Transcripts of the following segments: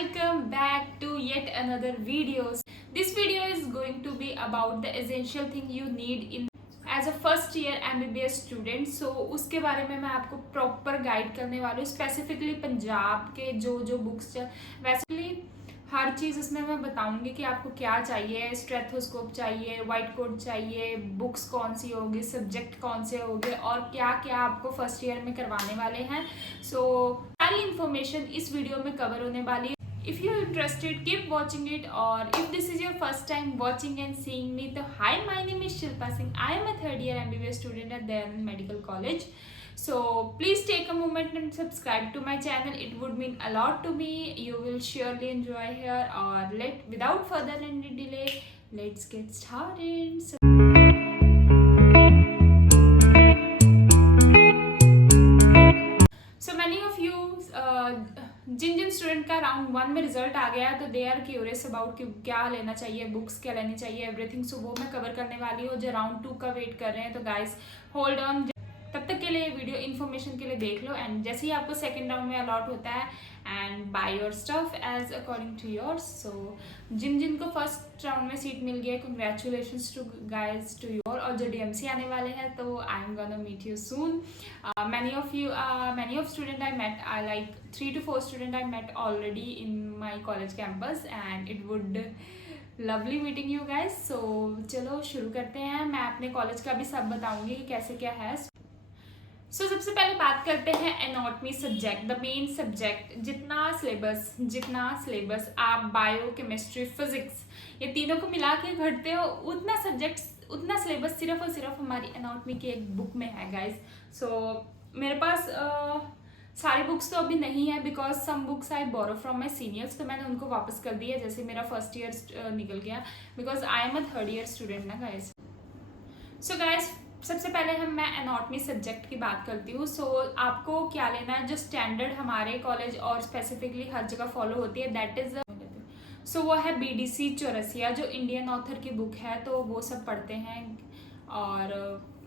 welcome back to yet another videos. This video is going to be about the essential thing you need in as a first year MBBS student. So उसके बारे में मैं आपको proper guide करने वाली हूँ, specifically Punjab के जो बुक्स वैसे हर चीज़ उसमें मैं बताऊंगी कि आपको क्या चाहिए। स्टेथोस्कोप चाहिए, वाइट कोट चाहिए, बुक्स कौन सी होगी, सब्जेक्ट कौन से होंगे और क्या क्या आपको फर्स्ट ईयर में करवाने वाले हैं। सो सारी इन्फॉर्मेशन इस वीडियो में कवर होने वाली है। If you're interested, keep watching it. Or if this is your first time watching and seeing me, so hi, my name is Shilpa Singh. I am a third year MBBS student at Dayanand Medical College. So please take a moment and subscribe to my channel. It would mean a lot to me. You will surely enjoy here. Or without further any delay, let's get started. So many of you जिन student का round 1 में result आ गया तो they are curious about कि क्या लेना चाहिए, books क्या लेनी चाहिए, एवरीथिंग। सो वो मैं कवर करने वाली हूँ। जो राउंड 2 का वेट कर रहे हैं तो गाइस होल्ड ऑन, तब तक के लिए वीडियो इन्फॉर्मेशन के लिए देख लो। एंड जैसे ही आपको सेकंड राउंड में अलॉट होता है and by your stuff as according to yours. So जिनको फर्स्ट राउंड में सीट मिल गई, congratulations to guys to your. और जो DMC आने वाले हैं तो I am gonna meet you soon. many of student I met, I like 3 to 4 student I met already in my college campus and it would lovely meeting you guys. So चलो शुरू करते हैं। मैं अपने कॉलेज का भी सब बताऊंगी कि कैसे क्या है। सो सबसे पहले बात करते हैं anatomy subject, the main subject. जितना सिलेबस आप बायो, केमिस्ट्री, फिजिक्स ये तीनों को मिला के घटते हो, उतना सिलेबस सिर्फ और सिर्फ हमारी एनाटॉमी की एक बुक में है गाइज। सो मेरे पास सारी बुक्स तो अभी नहीं है because some books I borrow from my seniors, तो मैंने उनको वापस कर दिया जैसे मेरा फर्स्ट ईयर निकल गया, because I am a third year student ना गाइज। सो गाइज सबसे पहले मैं एनाटॉमी सब्जेक्ट की बात करती हूँ। सो आपको क्या लेना है, जो स्टैंडर्ड हमारे कॉलेज और स्पेसिफिकली हर जगह फॉलो होती है, दैट इज सो वो है BDC चौरसिया, जो इंडियन ऑथर की बुक है, तो वो सब पढ़ते हैं। और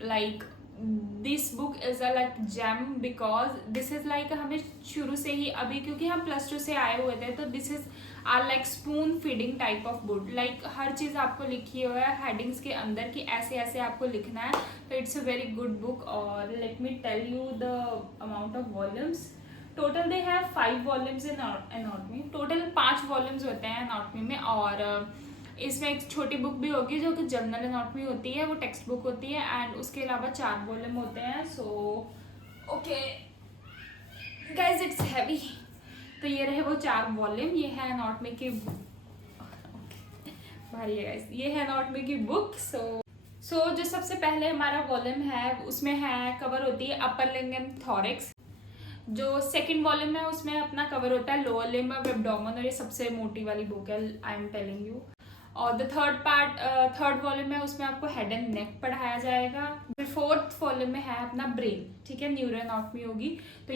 like this book is a like gem because this is like हमें शुरू से ही, अभी क्योंकि हम +2 से आए हुए थे, तो this is are like spoon feeding type of book. Like हर चीज़ आपको लिखी हुआ है हेडिंग्स के अंदर कि ऐसे ऐसे आपको लिखना है, तो it's a very good book. और let me tell you the amount of volumes. Total they have 5 volumes in anatomy. Total 5 volumes होते हैं एनाटॉमी में। और इसमें एक छोटी बुक भी होगी जो कि जनरल एनाटॉमी होती है, वो टेक्स्ट बुक होती है। एंड उसके अलावा 4 वॉल्यूम होते हैं। So okay guys it's heavy. तो ये रहे वो 4 वॉल्यूम। ये है एनाटॉमी की भारी है गाइज, ये है एनाटॉमी की बुक। सो जो सबसे पहले हमारा वॉल्यूम है उसमें है कवर होती है अपर लिंग एंड थॉरिक्स। जो सेकंड वॉल्यूम है उसमें अपना कवर होता है लोअर लिम्ब और एब्डोमेन, और ये सबसे मोटी वाली बुक है, आई एम टेलिंग यू। और द थर्ड वॉल्यूम है उसमें आपको हेड एंड नेक पढ़ाया जाएगा। फोर्थ वॉल्यूम में है अपना ब्रेन, ठीक है, न्यूरो एनाटॉमी होगी। तो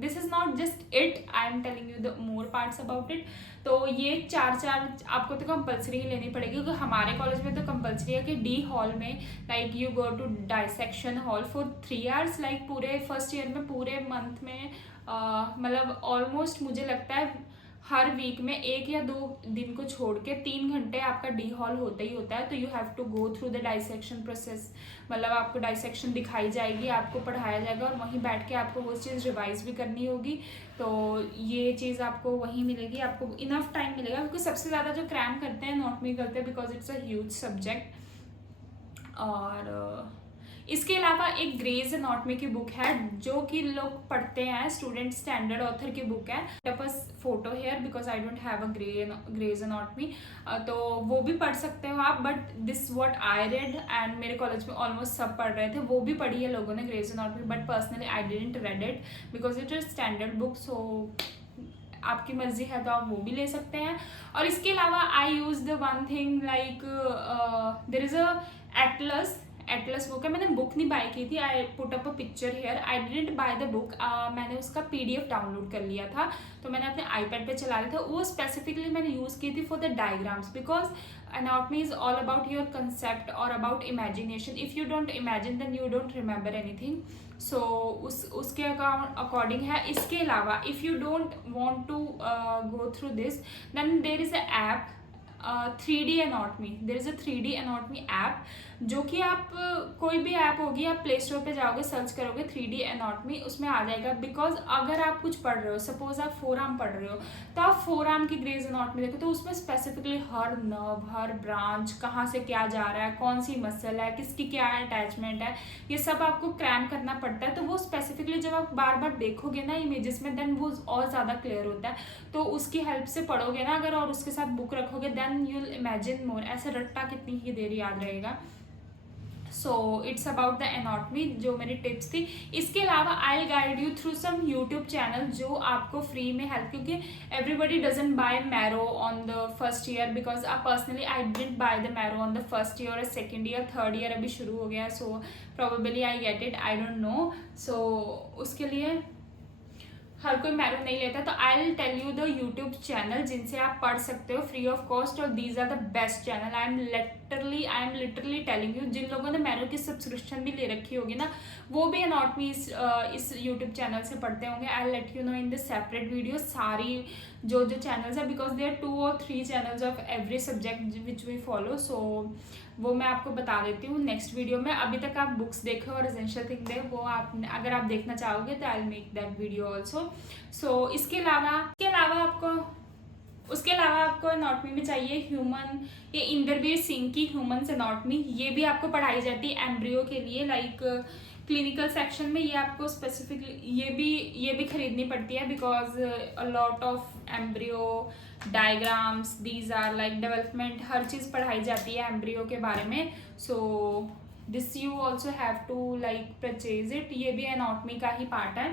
this is not just it, I am telling you the more parts about it. तो ये 4 आपको तो कंपलसरी ही लेनी पड़ेगी, क्योंकि हमारे कॉलेज में तो कंपलसरी है कि D हॉल में like you go to dissection hall for 3 hours. Like पूरे फर्स्ट ईयर में, पूरे मंथ में मतलब ऑलमोस्ट मुझे लगता है हर वीक में 1 या 2 दिन को छोड़ के 3 घंटे आपका D हॉल होता ही होता है। तो you have to go through the dissection process, मतलब आपको डाइसेक्शन दिखाई जाएगी, आपको पढ़ाया जाएगा और वहीं बैठ के आपको वो चीज़ रिवाइज भी करनी होगी। तो ये चीज़ आपको वहीं मिलेगी, आपको इनफ टाइम मिलेगा, क्योंकि सबसे ज़्यादा जो क्रैम करते हैं एनाटॉमी करते हैं because it's a huge subject. और इसके अलावा एक ग्रेज एनाटॉमी की बुक है जो कि लोग पढ़ते हैं, स्टूडेंट स्टैंडर्ड ऑथर की बुक है। बस photo here because I don't have a Gray's anatomy, तो वो भी पढ़ सकते हो आप। But this what I read and मेरे कॉलेज में ऑलमोस्ट सब पढ़ रहे थे, वो भी पढ़ी है लोगों ने Gray's anatomy, but personally I didn't read it because it is standard book. So आपकी मर्जी है तो आप वो भी ले सकते हैं। और इसके अलावा I use the one thing like there is a atlas book है। मैंने बुक नहीं बाय की थी, I put up a picture here, I didn't buy the book, मैंने उसका PDF डाउनलोड कर लिया था, तो मैंने अपने iPad पे चला लिया था। वो स्पेसिफिकली मैंने यूज़ की थी for the diagrams, because anatomy is all about your concept or about imagination. If you don't imagine then you don't remember anything. So उसके अकॉर्डिंग है। इसके अलावा if you don't want to go through this, then there is a app 3D anatomy. There is a 3D anatomy app, जो कि आप कोई भी app होगी, आप प्ले स्टोर पे जाओगे, सर्च करोगे 3D anatomy, उसमें आ जाएगा। बिकॉज अगर आप कुछ पढ़ रहे हो, सपोज आप फोर आर्म पढ़ रहे हो, तो आप फोर आर्म की ग्रेज एनाटॉमी देखो, तो उसमें स्पेसिफिकली हर नर्व, हर ब्रांच, कहाँ से क्या जा रहा है, कौन सी मसल है, किसकी क्या अटैचमेंट है, ये सब आपको क्रैम करना पड़ता है। तो वो स्पेसिफिकली जब आप बार बार देखोगे ना इमेजेस में, देन वो और ज़्यादा क्लियर होता है। तो उसकी हेल्प से पढ़ोगे ना अगर, और उसके साथ बुक रखोगे, then you will imagine more. ऐसे रट्टा कितनी ही देर याद रहेगा। So it's about the anatomy, जो मेरी टिप्स थी। इसके अलावा I will guide you through some YouTube channel जो आपको फ्री में हेल्प, क्योंकि everybody doesn't buy Marrow on the first year, because personally I didn't buy the Marrow on the first year और सेकेंड ईयर, थर्ड ईयर अभी शुरू हो गया, so probably I get it, I don't know. So उसके लिए हर कोई Marrow नहीं लेता, तो I will tell you the YouTube channel जिनसे आप पढ़ सकते हो फ्री ऑफ कॉस्ट, और these are the best channel. I am literally telling you, जिन लोगों ने मैरो की सब्सक्रिप्शन भी ले रखी होगी ना, वो भी एनाटॉमी इस यूट्यूब चैनल से पढ़ते होंगे। I will let you know in the separate video सारी जो चैनल्स है, because there 2 or 3 channels of every subject which we follow. So वो मैं आपको बता देती हूँ नेक्स्ट वीडियो में। अभी तक आप बुक्स देखे और एसेंशियल थिंग दे, वो आप अगर आप देखना चाहोगे तो I will make that video also. So इसके अलावा आपको एनाटॉमी में चाहिए ह्यूमन, ये इंद्रवीर सिंह की ह्यूमन एनाटॉमी, ये भी आपको पढ़ाई जाती है एम्ब्रियो के लिए, लाइक क्लिनिकल सेक्शन में। ये आपको स्पेसिफिकली ये भी खरीदनी पड़ती है, because a lot of embryo diagrams, these are like development, हर चीज़ पढ़ाई जाती है एम्ब्रियो के बारे में। So this you also have to like purchase it, ये भी एनाटॉमी का ही पार्ट है,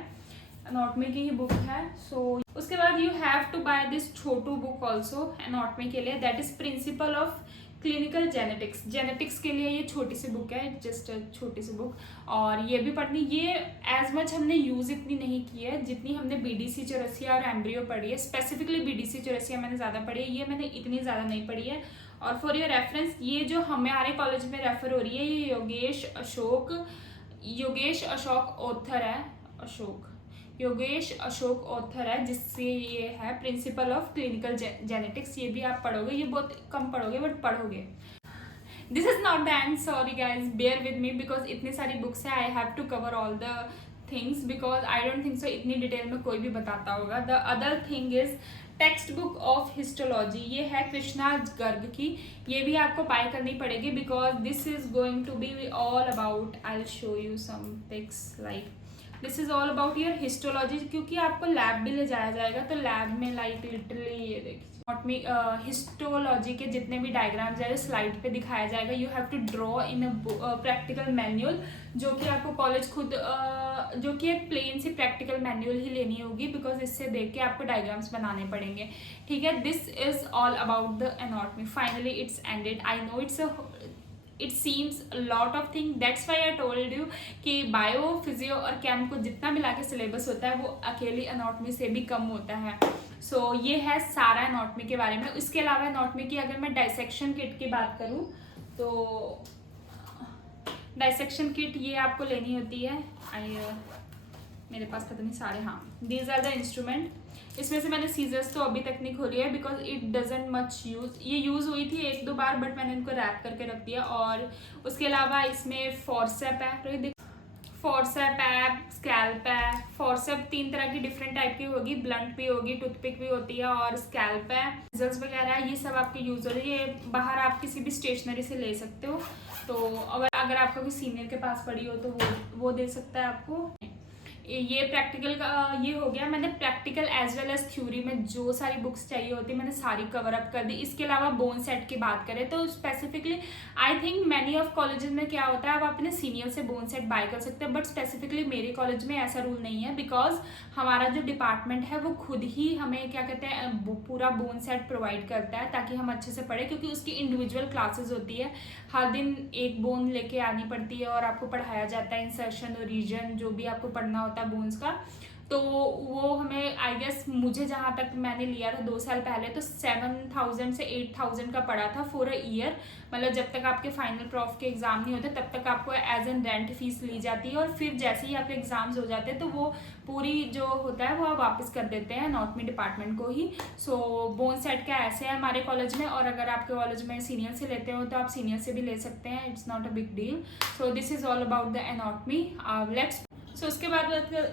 एनाटॉमी की ही बुक है। सो उसके बाद you have to buy this छोटू बुक ऑल्सो एनाटॉमी के लिए, that is principle of clinical genetics के लिए। ये छोटी सी बुक है, जस्ट छोटी सी बुक, और ये भी पढ़नी, ये एज मच हमने यूज़ इतनी नहीं की है जितनी हमने BDC चौरसिया और एम्ब्रियो पढ़ी है। स्पेसिफिकली BDC चौरसिया मैंने ज़्यादा पढ़ी है, ये मैंने इतनी ज़्यादा नहीं पढ़ी है। और फॉर योर रेफरेंस, ये जो हमारे कॉलेज में रेफर हो रही है, ये योगेश अशोक ऑथर है, योगेश अशोक ऑथर है, जिससे ये है प्रिंसिपल ऑफ क्लिनिकल जेनेटिक्स। ये भी आप पढ़ोगे, ये बहुत कम पढ़ोगे बट पढ़ोगे। This is not the end, sorry guys, bear with me, because इतनी सारी बुक्स है, I have to cover all the things, because I don't think so इतनी डिटेल में कोई भी बताता होगा। The other thing is text book of histology, ये है कृष्णा गर्ग की, ये भी आपको बाय करनी पड़ेगी, because this is going to be all about, I will show you some pics, like this is all about your histology, क्योंकि आपको लैब भी ले जाया जाएगा, तो लैब में लाइक लिटरली ये देखिए हिस्टोलॉजी के जितने भी डायग्राम्स है स्लाइड पे दिखाया जाएगा। You have to draw in a practical manual, जो कि आपको कॉलेज खुद जो कि एक प्लेन सी प्रैक्टिकल मैनुअल ही लेनी होगी, बिकॉज इससे देख के आपको डायग्राम्स बनाने पड़ेंगे, ठीक है। This is all about the anatomy, finally it's ended. I know it seems lot of thing, that's why I told you कि बायो, फिजियो और केम को जितना मिला के सिलेबस होता है वो अकेली एनाटॉमी से भी कम होता है। सो ये है सारा एनाटॉमी के बारे में। इसके अलावा एनाटॉमी की अगर मैं डाइसेक्शन किट की बात करूँ, तो डाइसेक्शन किट ये आपको लेनी होती है, मेरे पास पता नहीं सारे, हाँ, दीज आर द इंस्ट्रूमेंट। इसमें से मैंने सीजर्स तो अभी तक नहीं खोली है, because it doesn't much use, ये यूज़ हुई थी 1-2 बार, बट मैंने इनको रैप करके रख दिया। और उसके अलावा इसमें फोर्सेप है, फोर्सेप है, स्कैल्प है। फोर्सेप 3 तरह की डिफरेंट टाइप की होगी, ब्लंट भी होगी, टूथपिक भी होती है, और स्कैल्प है, सीजर्स वगैरह, ये सब आपके यूज हो रही है। ये बाहर आप किसी भी स्टेशनरी से ले सकते हो, तो अगर आपका कोई सीनियर के पास पड़ी हो तो वो दे सकता है आपको। ये प्रैक्टिकल का ये हो गया। मैंने practical as well as theory में जो सारी बुक्स चाहिए होती मैंने सारी कवर अप कर दी। इसके अलावा बोन सेट की बात करें तो specifically I think many of colleges में क्या होता है, आप अपने सीनियर से बोन सेट बाय कर सकते हैं, बट स्पेसिफिकली मेरे कॉलेज में ऐसा रूल नहीं है, बिकॉज हमारा जो डिपार्टमेंट है वो खुद ही हमें क्या कहते हैं पूरा बोन सेट प्रोवाइड करता है ताकि हम अच्छे से पढ़ें, क्योंकि उसकी इंडिविजुअल क्लासेस होती है, हर दिन एक बोन लेके आनी पड़ती है और आपको पढ़ाया जाता है इंसर्शन और रीजन जो भी आपको पढ़ना होता है बोन्स का। तो वो हमें आई गेस मुझे जहाँ तक मैंने लिया था 2 साल पहले तो 7,000 से 8,000 का पड़ा था फॉर अ ईयर। मतलब जब तक आपके फाइनल प्रॉफ के एग्जाम नहीं होते तब तक आपको एज एन रेंट फीस ली जाती है, और फिर जैसे ही आपके एग्जाम्स हो जाते हैं तो वो पूरी जो होता है वो आप वापस कर देते हैं नॉट मी डिपार्टमेंट को ही। सो बोन सेट का ऐसे है हमारे कॉलेज में, और अगर आपके कॉलेज में सीनियर से लेते हो तो आप सीनियर से भी ले सकते हैं, it's not a big deal. So this is all about the anatomy. Let's उसके बाद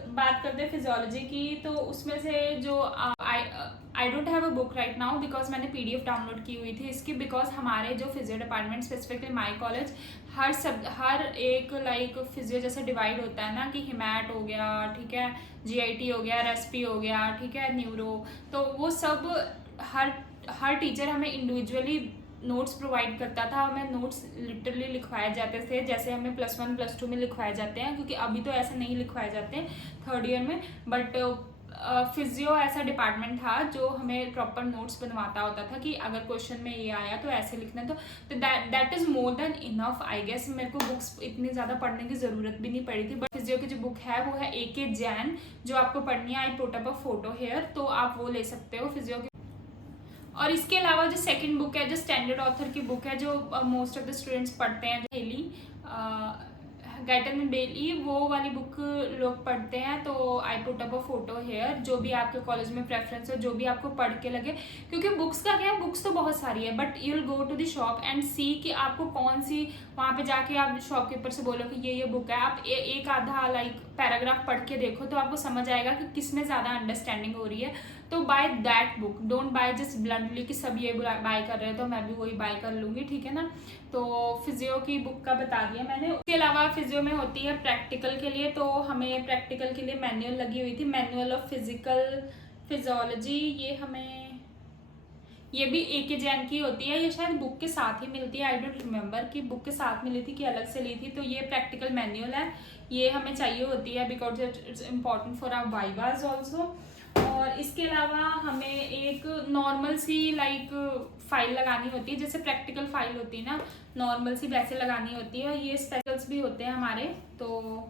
बात करते हैं फिजियोलॉजी की। तो उसमें से जो I don't have a book right now because मैंने PDF डाउनलोड की हुई थी इसकी, बिकॉज हमारे जो physio department specifically my college हर एक लाइक फिजियो जैसे डिवाइड होता है ना कि हिमैट हो गया, ठीक है, GIT हो गया, रेस्पी हो गया, ठीक है, न्यूरो, तो वो सब हर टीचर हमें इंडिविजुअली नोट्स प्रोवाइड करता था। हमें नोट्स लिटरली लिखवाए जाते थे जैसे हमें +1 +2 में लिखवाए जाते हैं, क्योंकि अभी तो ऐसे नहीं लिखवाए जाते हैं 3rd ईयर में, बट फिजियो ऐसा डिपार्टमेंट था जो हमें प्रॉपर नोट्स बनवाता होता था कि अगर क्वेश्चन में ये आया तो ऐसे लिखना है। तो that is more than enough I guess. मेरे को बुक्स इतनी ज़्यादा पढ़ने की ज़रूरत भी नहीं पड़ी थी, बट फिजियो की जो बुक है वो है AK जैन, जो आपको पढ़नी है। I put up a photo here, तो आप वो ले सकते हो फिजियो की। और इसके अलावा जो सेकंड बुक है जो स्टैंडर्ड ऑथर की बुक है जो मोस्ट ऑफ द स्टूडेंट्स पढ़ते हैं, डेली गाइटन एंड बेली, वो वाली बुक लोग पढ़ते हैं। तो I put up a photo here, जो भी आपके कॉलेज में प्रेफरेंस हो, जो भी आपको पढ़ के लगे, क्योंकि बुक्स का क्या है, बुक्स तो बहुत सारी है, but you will go to the shop and see कि आपको कौन सी, वहाँ पे जाके आप शॉपकीपर से बोलो कि ये बुक है, आप एक आधा लाइक पैराग्राफ पढ़ के देखो तो आपको समझ आएगा कि किस में ज़्यादा अंडरस्टैंडिंग हो रही है। तो by that book, don't by just bluntly कि सब ये बाय कर रहे हैं तो मैं भी वही बाय कर लूँगी, ठीक है ना। तो फिजियो की बुक का बता दिया मैंने। उसके अलावा फिजियो में होती है प्रैक्टिकल के लिए, तो हमें प्रैक्टिकल के लिए मैनुअल लगी हुई थी, मैनुअल ऑफ फिजिकल फिजियोलॉजी। ये भी AK जैन की होती है, ये शायद बुक के साथ ही मिलती है, आई डोंट रिमेम्बर कि बुक के साथ मिली थी कि अलग से ली थी। तो ये प्रैक्टिकल मैनुअल है, ये हमें चाहिए होती है because it's important for our vivas also. और इसके अलावा हमें एक नॉर्मल सी लाइक फाइल लगानी होती है, जैसे प्रैक्टिकल फाइल होती है ना नॉर्मल सी, वैसे लगानी होती है। और ये स्पेशल्स भी होते हैं हमारे, तो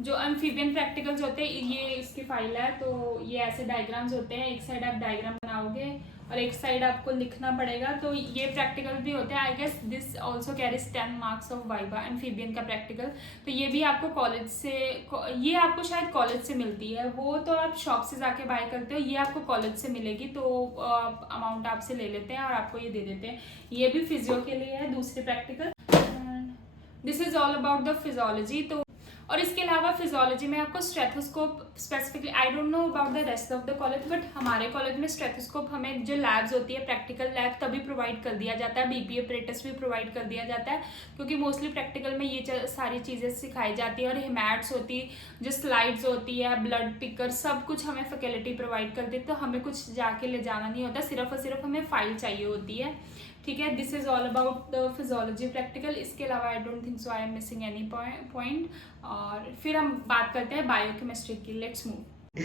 जो एम्फीबियन प्रैक्टिकल्स होते हैं ये इसकी फाइल है। तो ये ऐसे डायग्राम्स होते हैं, एक साइड आप डायग्राम बनाओगे और एक साइड आपको लिखना पड़ेगा। तो ये प्रैक्टिकल भी होते हैं। I guess this also carries 10 marks of viva amphibian का प्रैक्टिकल। तो ये भी आपको कॉलेज से, ये आपको शायद कॉलेज से मिलती है, वो तो आप शॉप से जाके बाय करते हो, ये आपको कॉलेज से मिलेगी। तो अमाउंट आपसे ले लेते हैं और आपको ये दे देते हैं। ये भी फिजियो के लिए है, दूसरे practical. This is all about the physiology. तो और इसके अलावा फिजियोलॉजी में आपको stethoscope specifically, I don't know about the rest of the college, but हमारे कॉलेज में स्टेथोस्कोप हमें जो लैब्स होती है प्रैक्टिकल लैब तभी प्रोवाइड कर दिया जाता है, BP अपरेटस भी प्रोवाइड कर दिया जाता है, क्योंकि मोस्टली प्रैक्टिकल में ये सारी चीज़ें सिखाई जाती है। और हिमैट्स होती, जो स्लाइड्स होती है, ब्लड पिकर, सब कुछ हमें फैकल्टी प्रोवाइड करती है। तो हमें कुछ जाके ले जाना नहीं होता, सिर्फ और सिर्फ हमें फाइल चाहिए होती है, ठीक है। This is all about the physiology practical. इसके अलावा आई don't think so I am missing any point. और फिर हम बात करते हैं बायोकेमिस्ट्री की, लेट्स मूव।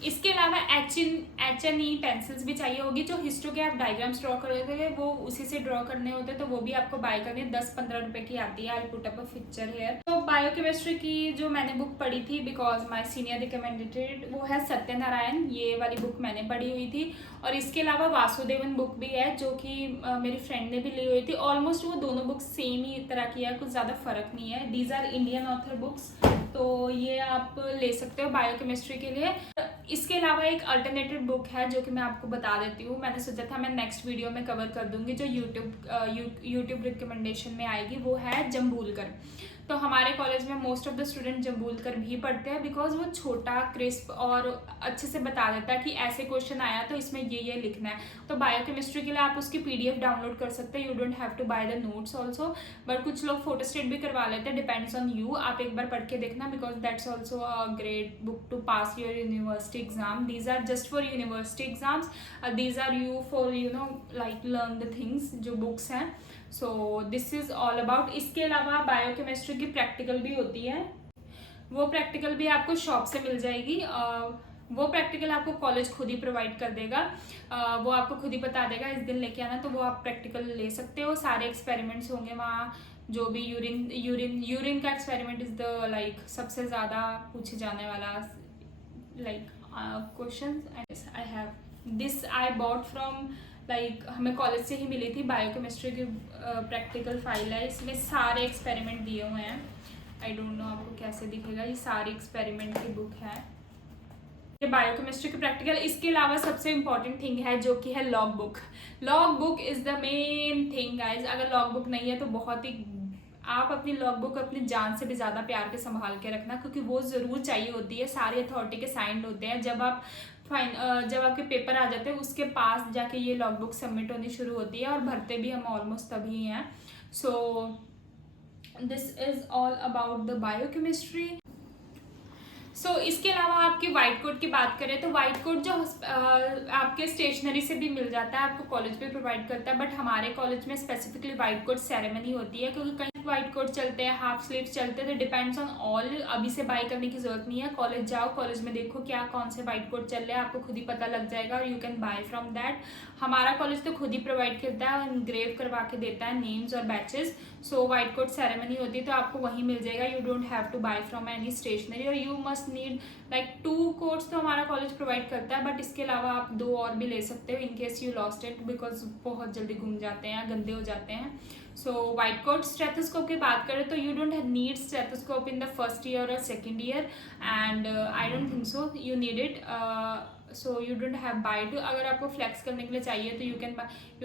इसके अलावा HNE पेंसिल्स भी चाहिए होगी, जो हिस्ट्रो के आप डायग्राम्स ड्रॉ कर रहे थे वो उसी से ड्रॉ करने होते हैं, तो वो भी आपको बाय करनी है, 10-15 रुपए की आती है। I put up a picture hair. तो बायोकेमिस्ट्री की जो मैंने बुक पढ़ी थी बिकॉज माय सीनियर रिकमेंडेड, वो है सत्यनारायण, ये वाली बुक मैंने पढ़ी हुई थी। और इसके अलावा वासुदेवन बुक भी है जो कि मेरी फ्रेंड ने भी ली हुई थी। ऑलमोस्ट वो दोनों बुक्स सेम ही तरह की है, कुछ ज़्यादा फर्क नहीं है। These are Indian author books, तो ये आप ले सकते हो बायोकेमिस्ट्री के लिए। इसके अलावा एक अल्टरनेटिव बुक है जो कि मैं आपको बता देती हूँ, मैंने सोचा था मैं नेक्स्ट वीडियो में कवर कर दूंगी, जो यूट्यूब रिकमेंडेशन में आएगी, वो है जम्बूलकर। तो हमारे कॉलेज में मोस्ट ऑफ द स्टूडेंट जम्बूलकर भी पढ़ते हैं, बिकॉज वो छोटा, क्रिस्प और अच्छे से बता देता है कि ऐसे क्वेश्चन आया तो इसमें ये लिखना है। तो बायोकेमिस्ट्री के लिए आप उसकी PDF डाउनलोड कर सकते हैं, you don't have to buy the notes also, but कुछ लोग फोटोस्टेट भी करवा लेते हैं, डिपेंड्स ऑन यू। आप एक बार पढ़ के देखना, because that's also a great book to pass your university exam. These are just for university exams, these are you for like learn the things, जो बुक्स हैं। So this is all about. इसके अलावा biochemistry की practical भी होती है, वो practical भी आपको शॉप से मिल जाएगी। वो प्रैक्टिकल आपको कॉलेज खुद ही प्रोवाइड कर देगा, वो आपको खुद ही बता देगा इस दिन लेके आना, तो वो आप प्रैक्टिकल ले सकते हो। सारे एक्सपेरिमेंट्स होंगे वहाँ, जो भी यूरिन का एक्सपेरिमेंट इज द लाइक सबसे ज़्यादा पूछे जाने वाला like question. I have this I bought from like हमें कॉलेज से ही मिली थी, बायोकेमिस्ट्री की प्रैक्टिकल फाइल है, इसमें सारे एक्सपेरिमेंट दिए हुए हैं। आई डोंट नो आपको कैसे दिखेगा, ये सारी एक्सपेरिमेंट की बुक है, ये बायोकेमिस्ट्री की प्रैक्टिकल। इसके अलावा सबसे इंपॉर्टेंट थिंग है जो कि है log book. Log book is the main thing guys. अगर लॉग बुक नहीं है तो बहुत ही, आप अपनी लॉग बुक अपनी जान से भी ज़्यादा प्यार के संभाल के रखना, क्योंकि वो ज़रूर चाहिए होती है। सारी अथॉरिटी के साइंड होते हैं। जब आपके पेपर आ जाते हैं उसके पास जाके ये लॉग बुक सबमिट होनी शुरू होती है, और भरते भी हम ऑलमोस्ट तभी हैं। So this is all about the biochemistry. सो इसके अलावा आपकी वाइट कोट की बात करें तो वाइट कोट जो आपके स्टेशनरी से भी मिल जाता है, आपको कॉलेज भी प्रोवाइड करता है, बट हमारे कॉलेज में स्पेसिफिकली वाइट कोट सेरेमनी होती है, क्योंकि कहीं वाइट कोट चलते हैं, हाफ स्लीव्स चलते हैं, तो डिपेंड्स ऑन ऑल। अभी से बाई करने की जरूरत नहीं है, कॉलेज जाओ, कॉलेज में देखो क्या कौन से वाइट कोट चल रहे हैं, आपको खुद ही पता लग जाएगा और you can buy from that. हमारा कॉलेज तो खुद ही प्रोवाइड करता है और इनग्रेव करवा के देता है नेम्स और batches. So white coat ceremony होती है तो आपको वहीं मिल जाएगा, you don't have to buy from any stationery, और you must need like 2 coats तो हमारा कॉलेज प्रोवाइड करता है, बट इसके अलावा आप 2 और भी ले सकते हो in case you lost it, because बहुत जल्दी गुम जाते हैं, गंदे हो जाते हैं। सो वाइट कोट। स्टेथोस्कोप की बात करें तो यू डोंट नीड stethoscope in the first year और second year, and I don't think so you need it. So you don't have buy to. अगर आपको फ्लेक्स करने के लिए चाहिए तो you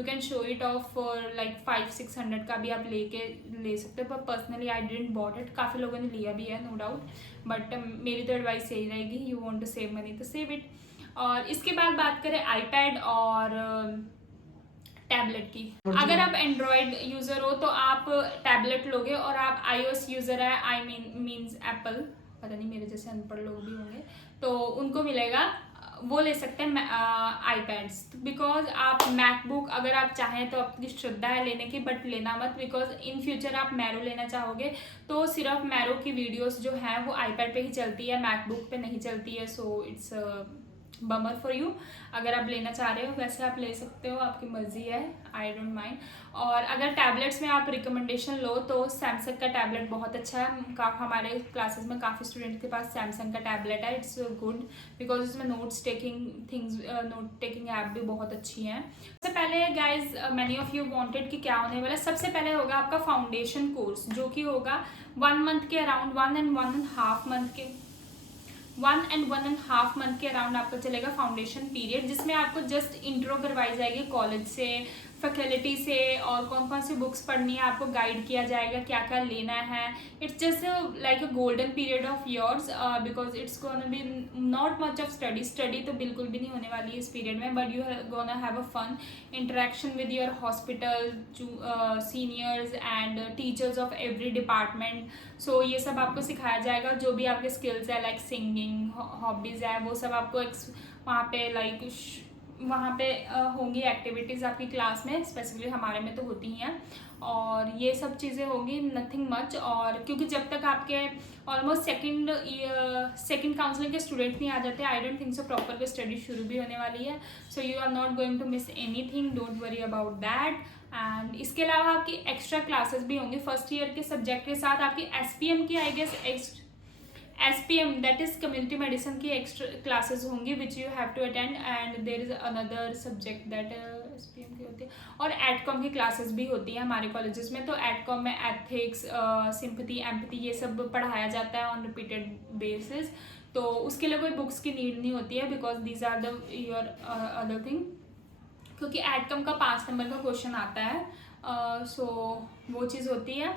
can show it off for like 500-600 का भी आप ले सकते हो, पर personally I didn't bought it. काफ़ी लोगों ने लिया भी है नो डाउट, बट मेरी तो एडवाइस यही रहेगी, you want to save money तो सेव इट। और इसके बाद बात करें आईपैड और टैबलेट की। अगर आप एंड्रॉयड यूज़र हो तो आप टैबलेट लोगे, और आप iOS यूज़र है, आई मीन्स एप्पल, पता नहीं मेरे जैसे अनपढ़ लोग भी होंगे तो उनको मिलेगा, वो ले सकते हैं आईपैड्स। बिकॉज आप मैकबुक अगर आप चाहें तो आपकी श्रद्धा है लेने की, बट लेना मत, बिकॉज इन फ्यूचर आप मैरो लेना चाहोगे तो सिर्फ मैरो की वीडियोस जो हैं वो आईपैड पे ही चलती है, मैकबुक पे नहीं चलती है। So it's bummer for you. अगर आप लेना चाह रहे हो, वैसे आप ले सकते हो, आपकी मर्जी है, आई डोंट माइंड। और अगर टैबलेट्स में आप रिकमेंडेशन लो तो सैमसंग का टैबलेट बहुत अच्छा है। हमारे क्लासेस में काफ़ी स्टूडेंट के पास सैमसंग का टैबलेट है, इट्स गुड बिकॉज इसमें नोट टेकिंग ऐप भी बहुत अच्छी हैं। सबसे पहले guys many of you wanted कि क्या होने वाला है। सबसे पहले होगा आपका फाउंडेशन कोर्स, जो कि होगा 1 मंथ के अराउंड, 1 and 1.5 मंथ के अराउंड आपका चलेगा फाउंडेशन पीरियड, जिसमें आपको जस्ट इंट्रो करवाई जाएगी कॉलेज से, फैकल्टी से, और कौन कौन सी बुक्स पढ़नी है आपको गाइड किया जाएगा, क्या क्या लेना है। It's just like a golden period of yours, because it's gonna be not much of study तो बिल्कुल भी नहीं होने वाली है इस पीरियड में, but you gonna have a fun interaction with your hospital seniors and teachers of every department. So ये सब आपको सिखाया जाएगा, जो भी आपके स्किल्स है लाइक सिंगिंग, हॉबीज़ है, वो सब आपको वहाँ पे होंगी एक्टिविटीज़ आपकी क्लास में, स्पेसिफिकली हमारे में तो होती ही हैं, और ये सब चीज़ें होंगी, नथिंग मच। और क्योंकि जब तक आपके ऑलमोस्ट सेकंड काउंसलिंग के स्टूडेंट नहीं आ जाते, I don't think so proper की स्टडी शुरू भी होने वाली है। So you are not going to miss anything, don't worry about that. And इसके अलावा आपकी एक्स्ट्रा क्लासेस भी होंगी फर्स्ट ईयर के सब्जेक्ट के साथ। आपकी SPM की I guess SPM that is community medicine की एक्स्ट्रा क्लासेस होंगी which you have to attend, and there is another subject that SPM की होती है। और एडकॉम की क्लासेस भी होती है हमारे कॉलेजेस में, तो एडकॉम में एथिक्स, सिंपैथी, एम्पैथी, ये सब पढ़ाया जाता है ऑन रिपीटेड बेसिस। तो उसके लिए कोई बुक्स की नीड नहीं होती है, because these are the your other thing, क्योंकि एडकॉम का 5 नंबर का क्वेश्चन आता है। सो वो चीज़ होती है।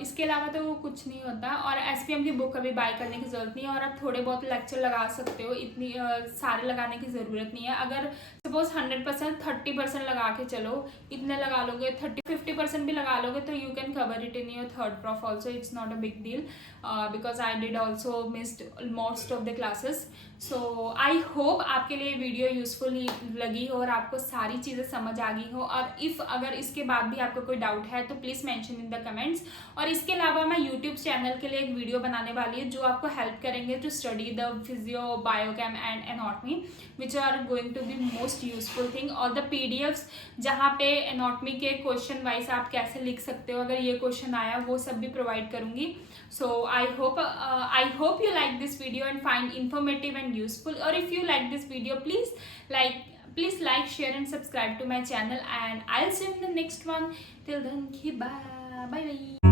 इसके अलावा तो कुछ नहीं होता। और एसपीएम की बुक अभी बाय करने की ज़रूरत नहीं है, और आप थोड़े बहुत लेक्चर लगा सकते हो, इतनी सारे लगाने की ज़रूरत नहीं है। अगर सपोज 100% 30% लगा के चलो, इतने लगा लोगे, 30-50% भी लगा लोगे तो you can cover it in your third prof also, it's not a big deal, because I did also missed most of the classes. So I hope आपके लिए वीडियो यूजफुल लगी हो और आपको सारी चीज़ें समझ आ गई हो। और इफ़ अगर इसके बाद भी आपको कोई डाउट है तो please mention in the comments. और इसके अलावा मैं यूट्यूब चैनल के लिए एक वीडियो बनाने वाली है जो आपको हेल्प करेंगे to study the physio, biochem and anatomy, which are going to be most useful thing. और द PDFs जहाँ पे एनाटॉमी के क्वेश्चन वाइज आप कैसे लिख सकते हो अगर ये क्वेश्चन आया, वो सब भी प्रोवाइड करूँगी। So I hope you like this video and find informative and useful. Or if you like this video, please like, share and subscribe to my channel, and I'll see you in the next one. Till then, bye bye.